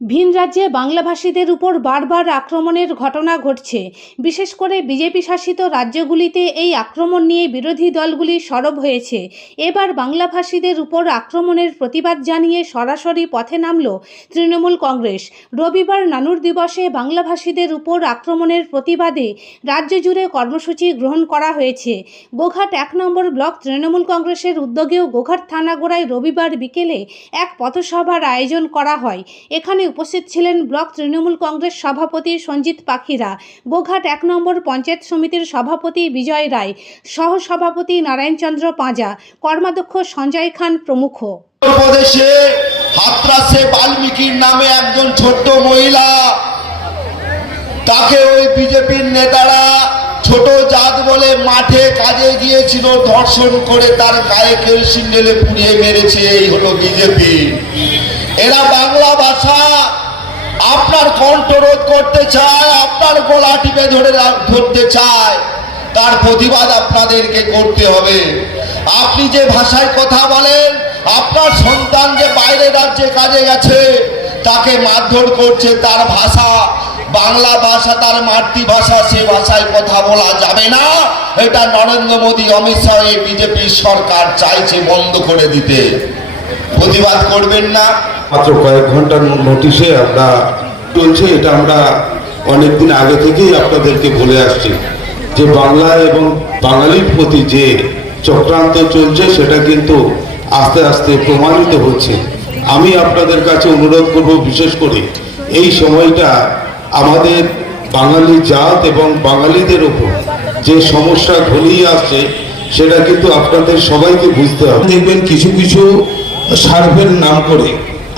ভিন রাজ্যে বাংলাভাষীদের উপর বারবার আক্রমণের ঘটনা ঘটছে। বিশেষ করে বিজেপি শাসিত রাজ্যগুলিতে এই আক্রমণ নিয়ে বিরোধী দলগুলি সরব হয়েছে। এবার বাংলাভাষীদের উপর আক্রমণের প্রতিবাদ জানিয়ে সরাসরি পথে নামল তৃণমূল কংগ্রেস। রবিবার নানুর দিবসে বাংলাভাষীদের উপর আক্রমণের প্রতিবাদে রাজ্য জুড়ে কর্মসূচি গ্রহণ করা হয়েছে। গোঘাট এক নম্বর ব্লক তৃণমূল কংগ্রেসের উদ্যোগেও গোঘাট থানাগোড়ায় রবিবার বিকেলে এক পথসভার আয়োজন করা হয়। এখানে উপস্থিত ছিলেন ব্লক তৃণমূল কংগ্রেস সভাপতি সঞ্জিত পাখিরা বোঘাট এক নম্বর পঞ্চায়েত সমিতির সভাপতি বিজয় রায়, সহসভাপতি নারায়ণচন্দ্র পাঁজা, কর্মাধ্যক্ষ সঞ্জয় খান প্রমুখ। প্রদেশে হাতরাসে বাল্মীকির নামে একজন ছোট্ট মহিলা, তাকে ওই বিজেপির নেতারা ছোট জাত বলে মাঠে কাজে গিয়েছিল, ধর্ষণ করে তার গায়ে কেরোসিন ঢেলে পুড়িয়ে মেরেছে, এই হলো বিজেপি। এরা বাংলা ভাষা। আপনার কণ্ঠরোধ করতে চায়, আপনার গলা টিপে ধরে ধরতে চায়, তার প্রতিবাদ আপনাদেরকে করতে হবে। আপনি যে ভাষায় কথা বলেন, আপনার সন্তান যে বাইরে রাজ্যে কাজে গেছে, তাকে মারধর করছে তার ভাষা। বাংলা ভাষা, তার মাতৃভাষা, সে ভাষায় কথা বলা যাবে না। এটা নরেন্দ্র মোদী, অমিত শাহ, এই বিজেপির সরকার চাইছে বন্ধ করে দিতে। প্রতিবাদ করবেন না। মাত্র কয়েক ঘণ্টার নোটিশে আমরা চলছে, এটা আমরা অনেকদিন আগে থেকেই আপনাদেরকে বলে আসছি যে বাংলা এবং বাঙালির প্রতি যে চক্রান্ত চলছে, সেটা কিন্তু আস্তে আস্তে প্রমাণিত হচ্ছে। আমি আপনাদের কাছে অনুরোধ করব বিশেষ করে এই সময়টা আমাদের বাঙালি জাত এবং বাঙালিদের ওপর যে সমস্যা ঘনিয়ে আসছে, সেটা কিন্তু আপনাদের সবাইকে বুঝতে হবে। দেখবেন কিছু কিছু সার্ভের নাম করে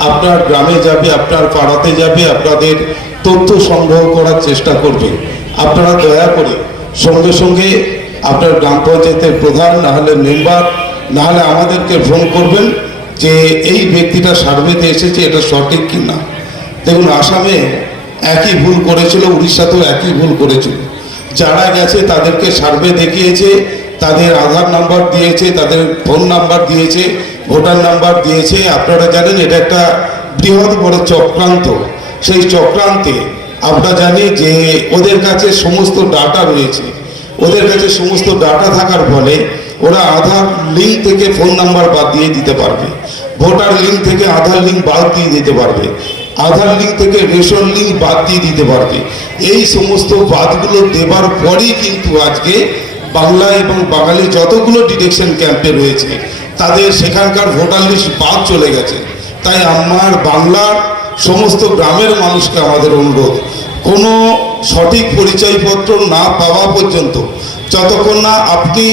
আপনার গ্রামে যাবে, আপনার পাড়াতে যাবে, আপনাদের তথ্য সংগ্রহ করার চেষ্টা করবে। আপনারা দয়া করে সঙ্গে সঙ্গে আপনার গ্রাম পঞ্চায়েতের প্রধান, না হলে মেম্বার, না হলে আমাদেরকে ফোন করবেন যে এই ব্যক্তিটা সার্ভেতে এসেছে, এটা সঠিক কি না দেখুন, আসামে একই ভুল করেছিল, উড়িষ্যাতেও একই ভুল করেছিল। যারা গেছে তাদেরকে সার্ভে দেখিয়েছে, তাদের আধার নাম্বার দিয়েছে, তাদের ফোন নাম্বার দিয়েছে ভোটার নাম্বার দিয়েছে, আপনারা জানেন এটা একটা বৃহৎ বড় চক্রান্ত। সেই চক্রান্তে আমরা জানি যে ওদের কাছে সমস্ত ডাটা রয়েছে। ওদের কাছে সমস্ত ডাটা থাকার ফলে ওরা আধার লিঙ্ক থেকে ফোন নাম্বার বাদ দিয়ে দিতে পারবে। ভোটার লিঙ্ক থেকে আধার লিঙ্ক বাদ দিয়ে দিতে পারবে। আধার লিঙ্ক থেকে রেশন লিঙ্ক বাদ দিয়ে দিতে পারবে। এই সমস্ত বাদগুলো দেবার পরেই কিন্তু আজকে বাংলা এবং বাঙালি যতগুলো ডিটেকশন ক্যাম্পে রয়েছে, তাদের সেখানকার ভোটার লিস্ট বাদ চলে গেছে। তাই আমার বাংলার সমস্ত গ্রামের মানুষকে আমাদের অনুরোধ, কোনো সঠিক পরিচয়পত্র না পাওয়া পর্যন্ত, যতক্ষণ না আপনি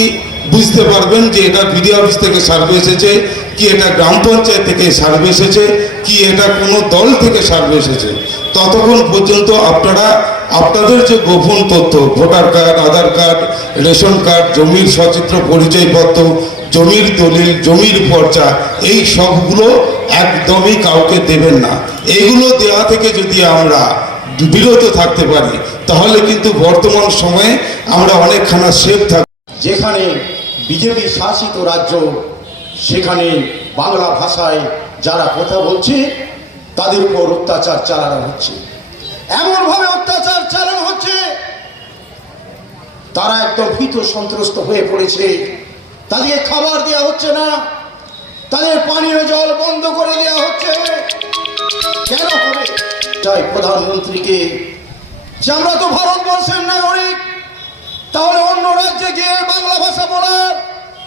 বুঝতে পারবেন যে এটা বিডি অফিস থেকে সার্ভে এসেছে, কি এটা গ্রাম পঞ্চায়েত থেকে সার্ভে এসেছে, কি এটা কোনো দল থেকে সার্ভে এসেছে, ততক্ষণ পর্যন্ত আপনারা আপনাদের যে গোপন তথ্য, voter card, Aadhaar card, ration card, জমির সচিত্র, পরিচয়পত্র, জমির দলিল, জমির পর্চা, এই সবগুলো একদমই কাউকে দেবেন না। এইগুলো দেওয়া থেকে যদি আমরা বিরত থাকতে পারি, তাহলে কিন্তু বর্তমান সময়ে আমরা অনেকখানা সেফ থাকব যেখানে বিজেপি শাসিত রাজ্য, সেখানে বাংলা ভাষায় যারা কথা বলছে, তাদের উপর অত্যাচার চালানো হচ্ছে। এমনভাবে অত্যাচার চালানো হচ্ছে। তারা একদম ভীত সন্ত্রস্ত হয়ে পড়েছে। তাদেরকে খাবার দেওয়া হচ্ছে না। তাদের পানীয় জল বন্ধ করে দেওয়া হচ্ছে। কেন হবে? চাই প্রধানমন্ত্রীকে, যে আমরা তো ভারতবর্ষের নাগরিক, তাহলে অন্য রাজ্যে গিয়ে বাংলা ভাষা বলার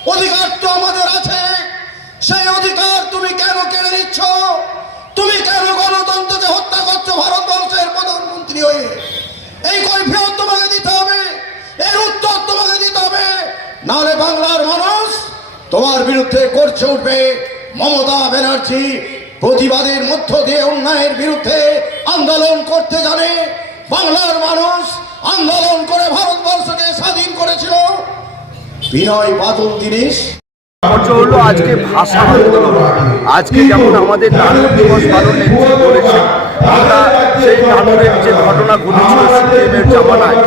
অধিকার তো আমাদের আছে। সেই অধিকার তুমি কেন কেড়ে নিচ্ছ? তুমি কেন গণতন্ত্রকে হত্যা করছ? ভারতবর্ষের প্রধানমন্ত্রী হয়ে। এই কৈফিয়ত তোমাকে দিতে হবে। এর উত্তর তোমাকে দিতে হবে। নাহলে বাংলার মানুষ তোমার বিরুদ্ধে করছে উঠবে। মমতা ব্যানার্জি প্রতিবাদের মধ্য দিয়ে অন্যায়ের বিরুদ্ধে আন্দোলন করতে জানে। বাংলার মানুষ আন্দোলন করে ভারতবর্ষকে স্বাধীন করেছিল। বিনয় বাদল জিনিস তাৎপর্য হলো আজকে ভাষা আন্দোলন আজকে যেমন আমাদের নানুর দিবস পালন নেত্রী করেছে, আমরা সেই নানুরের যে ঘটনা ঘটেছিল সিপিএমের জামানায়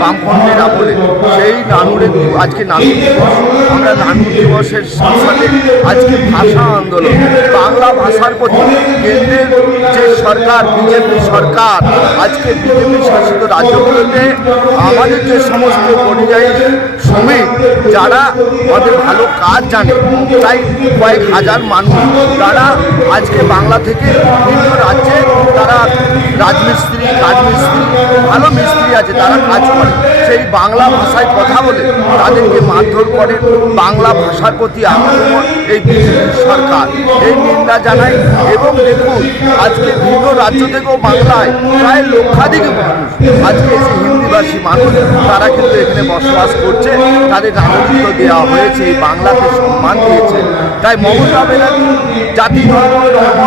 বামফ্রন্টের আমলে, সেই নানুরের আজকে নানুর দিবস। আমরা নানুর দিবসের সাথে সাথে আজকে ভাষা আন্দোলন, বাংলা ভাষার প্রতি কেন্দ্রের যে সরকার, বিজেপি সরকার, আজকে বিজেপি শাসিত রাজ্যগুলোতে আমাদের যে সমস্ত পরিযায়ী শ্রমিক, যারা আমাদের ভালো কাজ জানে তাই কয়েক হাজার মানুষ, তারা আজকে বাংলা থেকে বিভিন্ন রাজ্যে তারা রাজমিস্ত্রি, কাঠমিস্ত্রি, ভালো মিস্ত্রি আছে, তারা কাজ করে। সেই বাংলা ভাষায় কথা বলে তাদেরকে মারধর করে। বাংলা ভাষার প্রতি আক্রমণ, এই বিজেপি সরকার। এই নিন্দা জানাই এবং দেখুন, আজকে বিভিন্ন রাজ্য থেকেও বাংলায় প্রায় লক্ষাধিক মানুষ, আজকে এসে হিন্দিভাষী মানুষ, তারা কিন্তু এখানে বসবাস করছে। তাদের নাগরিকত্ব দেওয়া হয়েছে, এই বাংলাকে সম্মান দিয়েছে। তাই মমতা ব্যানার্জি জাতি ধর্ম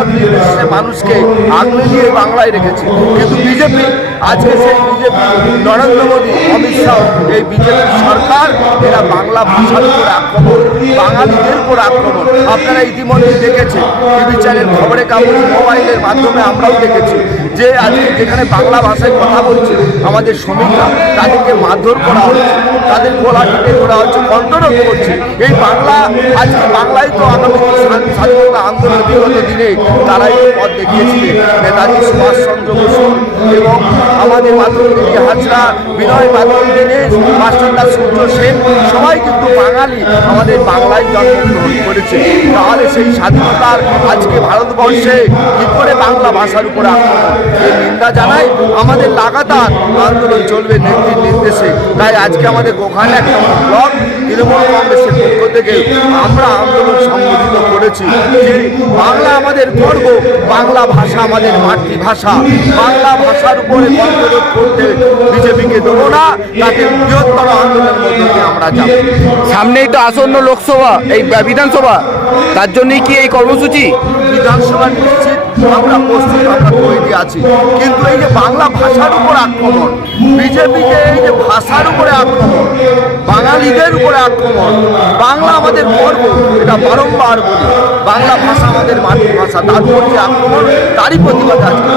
নির্বিশেষে মানুষকে আগলে নিয়ে বাংলায় রেখেছে। কিন্তু বিজেপি, আজকে সেই বিজেপি, নরেন্দ্র মোদী, অমিত শাহ, এই বিজেপি সরকার এরা বাংলা ভাষার উপর আক্রমণ, বাঙালিদের উপর আক্রমণ। আপনারা ইতিমধ্যে দেখেছেন, টিভি চ্যানেল খবরের কাগজ মোবাইলের মাধ্যমে আমরাও দেখেছি যে আজকে যেখানে বাংলা ভাষায় কথা বলছে, আমাদের শ্রমিকরা তাদেরকে মারধর করা হচ্ছে, তাদের গলা টিপে ধরা হচ্ছে কন্ট্রোল করছে। এই বাংলা, আজকে বাংলায় তো আগামী স্বাধীনতা আন্দোলন বিগত দিনে তারাই পথ দেখিয়েছিলেন। নেতাজি সুভাষচন্দ্র বসু এবং আমাদের মাতৃ হাজরা, বিনয় মাতৃ দীনেশ, মাস্টারদা সূর্য সেন সবাই কিন্তু বাঙালি, আমাদের বাংলায় জন্মগ্রহণ করেছে। তাহলে সেই স্বাধীনতার আজকে ভারতবর্ষে কী করে বাংলা ভাষার উপরে নিন্দা জানাই আমাদের লাগাতার আন্দোলন চলবে নেত্রীর নির্দেশে তাই আজকে আমাদের গোখানে একটা ব্লক তৃণমূল কংগ্রেসের পক্ষ থেকে আমরা আন্দোলন সংগঠিত করেছি। যে বাংলা আমাদের গর্ব বাংলা ভাষা আমাদের মাতৃভাষা। বাংলা ভাষার উপরে কণ্ঠরোধ করতে বিজেপিকে দেবো না তাতে বৃহত্তর আন্দোলনের মধ্যে দিয়ে আমরা যাব। সামনেই তো আসন্ন লোকসভা এই বিধানসভা। তার জন্যই কি এই কর্মসূচি? বিধানসভা আমরা পশ্চিম হয়ে আছি কিন্তু এই যে বাংলা ভাষার উপর আক্রমণ, বিজেপিকে এই যে ভাষার উপরে আক্রমণ, বাঙালিদের উপরে আক্রমণ, বাংলা আমাদের গর্ব, এটা বারম্বার বলি বাংলা ভাষা আমাদের মাতৃভাষা তার উপর যে আক্রমণ, তারই প্রতিবাদ আজকে।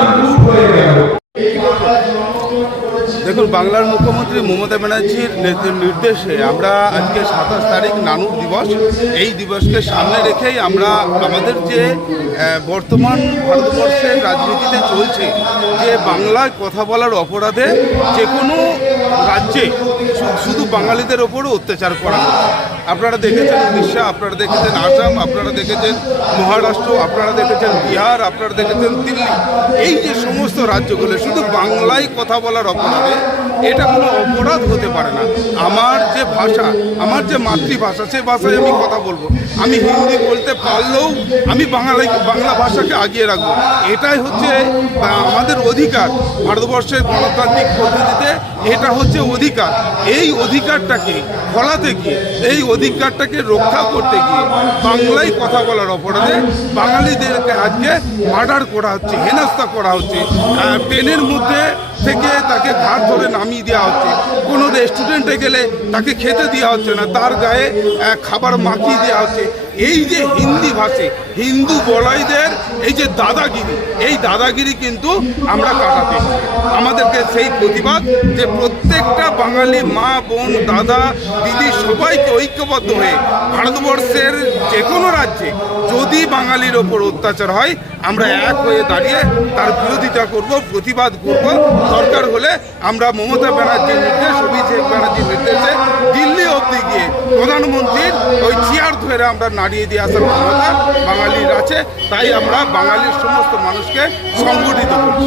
দেখুন, বাংলার মুখ্যমন্ত্রী মমতা ব্যানার্জির নির্দেশে আমরা আজকে সাতাশ তারিখ নানুর দিবস। এই দিবসকে সামনে রেখেই আমরা আমাদের যে বর্তমান ভারতবর্ষের রাজনীতিতে চলছে, যে বাংলায় কথা বলার অপরাধে যে কোনো রাজ্যে শুধু বাঙালিদের ওপরও অত্যাচার করা আপনারা দেখেছেন উড়িষ্যা, আপনারা দেখেছেন আসাম, আপনারা দেখেছেন মহারাষ্ট্র, আপনারা দেখেছেন বিহার, আপনারা দেখেছেন দিল্লি। এই যে সমস্ত রাজ্যগুলো, শুধু বাংলায় কথা বলার অপরাধে এটা কোনো অপরাধ হতে পারে না। আমার যে ভাষা, আমার যে মাতৃভাষা, সে ভাষায় আমি কথা বলব। আমি হিন্দি বলতে পারলেও আমি বাংলা বাংলা ভাষাকে আগিয়ে রাখব। এটাই হচ্ছে আমাদের অধিকার। ভারতবর্ষের গণতান্ত্রিক পদ্ধতিতে এটা হচ্ছে অধিকার। এই অধিকারটাকে ফলাতে গিয়ে, এই অধিকারটাকে রক্ষা করতে গিয়ে বাংলায় কথা বলার অপরাধে বাঙালিদেরকে আজকে মার্ডার করা হচ্ছে হেনাস্তা করা হচ্ছে। ট্রেনের মধ্যে থেকে তাকে ঘাট ধরে নামিয়ে দেওয়া হচ্ছে। কোনো রেস্টুরেন্টে গেলে তাকে খেতে দেওয়া হচ্ছে না, তার গায়ে খাবার মাখিয়ে দেওয়া হচ্ছে। এই যে হিন্দি ভাষে, হিন্দু বলাইদের এই যে দাদাগিরি, এই দাদাগিরি কিন্তু আমরা কাটাতে আমাদেরকে সেই প্রতিবাদ যে প্রত্যেকটা বাঙালি মা, বোন, দাদা, দিদি সবাইকে ঐক্যবদ্ধ হয়ে ভারতবর্ষের যে কোনো রাজ্যে যদি বাঙালির ওপর অত্যাচার হয়, আমরা এক হয়ে দাঁড়িয়ে তার বিরোধিতা করব, প্রতিবাদ করব। দরকার হলে আমরা মমতা ব্যানার্জির নির্দেশ, অভিষেক ব্যানার্জির নির্দেশে অবধি গিয়ে প্রধানমন্ত্রীর ওই চেয়ার ধরে আমরা নাড়িয়ে দিয়ে আসার ক্ষমতা বাঙালির আছে, তাই আমরা বাঙালির সমস্ত মানুষকে সংগঠিত করছি।